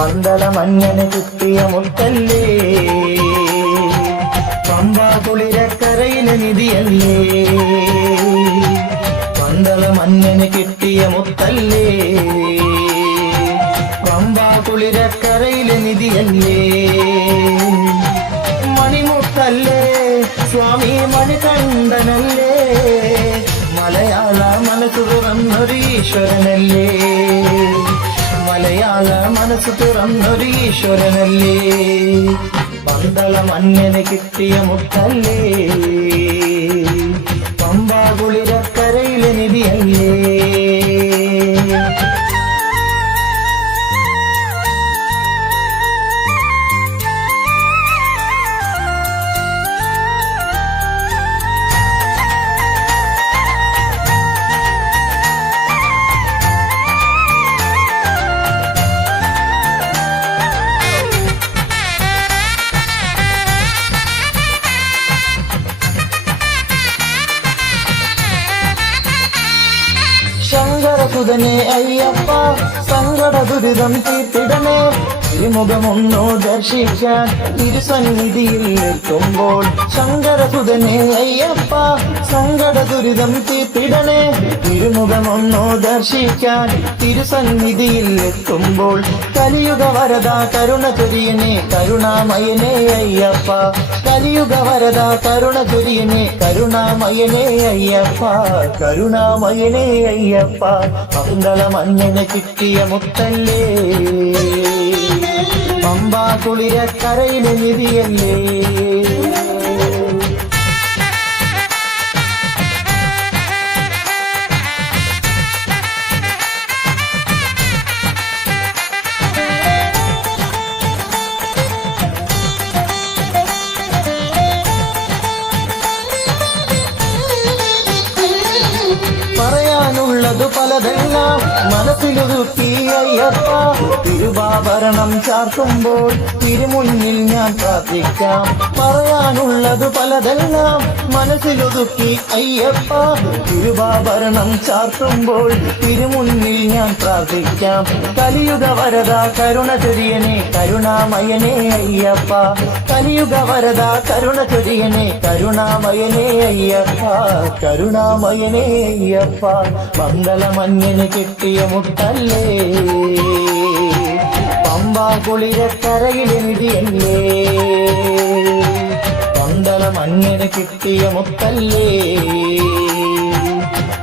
പന്തള മഞ്ഞന് കിട്ടിയ മുത്തല്ലേ, പമ്പാ കുളിരക്കരയിലെ നിധിയല്ലേ, പന്തള മഞ്ഞന് കിട്ടിയ മുത്തല്ലേ, പമ്പാ കുളിരക്കരയിലെ നിധിയല്ലേ, മണിമുത്തല്ലേ സ്വാമി മണികണ്ഠനല്ലേ, മലയാള മനസ്സ് തുറന്നൊരു ഈശ്വരനല്ലേ, മലയാള മനസ്സ് തുറന്നൊരു ഈശ്വരനല്ലേ, പന്തള മഞ്ഞന് കിട്ടിയ മുത്തല്ലേ, പമ്പാ കുളിരക്കരയിലെ നിധിയല്ലേ. ശങ്കരസുതനെ അയ്യപ്പ സങ്കട ദുരിതം തീർത്തിടണേ, തിരുമുഖമൊന്നു ദർശിക്കാൻ തിരുസന്നിധിയിൽ എത്തുമ്പോൾ. ശങ്കരസുതനെ അയ്യപ്പ സങ്കട ദുരിതം തീർത്തിടണേ, തിരുമുഖമൊന്നു ദർശിക്കാൻ തിരുസന്നിധിയിൽ എത്തുമ്പോൾ. കലിയുഗ വരദ കരുണ ചൊരിയനെ കരുണാമയനെ അയ്യപ്പ, കലിയുഗ വരദ കരുണ ചൊരിയനെ കരുണാമയനെ അയ്യപ്പ, കരുണാമയനെ അയ്യപ്പ, പന്തള മഞ്ഞന് കിട്ടിയ മുത്തല്ലേ, പമ്പാ കുളിരക്കരയിലെ നിധിയല്ലേ. പറയാനുള്ളതു പലതെല്ലാം മനസ്സിലൊതുക്കി അയ്യപ്പ, തിരുവാഭരണം ചാർത്തുമ്പോൾ തിരുമുന്നിൽ ഞാൻ പ്രാർത്ഥിക്കാം. പറയാനുള്ളതു പലതെല്ലാം മനസ്സിലൊതുക്കി അയ്യപ്പ, തിരുവാഭരണം ചാർത്തുമ്പോൾ തിരുമുന്നിൽ ഞാൻ പ്രാർത്ഥിക്കാം. കലിയുഗ വരദ കരുണ ചൊരിയനെ കരുണാമയനെ അയ്യപ്പ, കലിയുഗ വരദ കരുണ ചൊരിയനെ കരുണാമയനെ അയ്യപ്പ, കരുണാമയനെ അയ്യപ്പ, പന്തള മഞ്ഞന് കിട്ടിയ മുത്തല്ലേ, പമ്പാ കുളിരക്കരയിലെ നിധിയല്ലേ, പന്തള മഞ്ഞന് കിട്ടിയ മുത്തല്ലേ,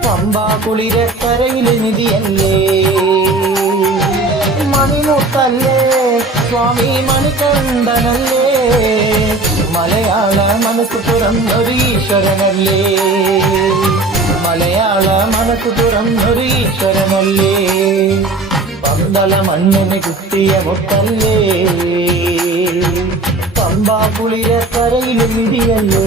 പമ്പാ കുളിരക്കരയിലെ നിധിയല്ലേ, മണിമുത്തല്ലേ സ്വാമി മണികണ്ഠനല്ലേ, മലയാള മനസ്സ് തുറന്നൊരു ഈശ്വരനല്ലേ, മലയാള മനസ്സ് തുറന്നൊരു ഈശ്വരനല്ലേ, പന്തള മഞ്ഞന് കിട്ടിയ മുത്തല്ലേ, പമ്പാ കുളിരക്കരയിലെ നിധിയല്ലേ.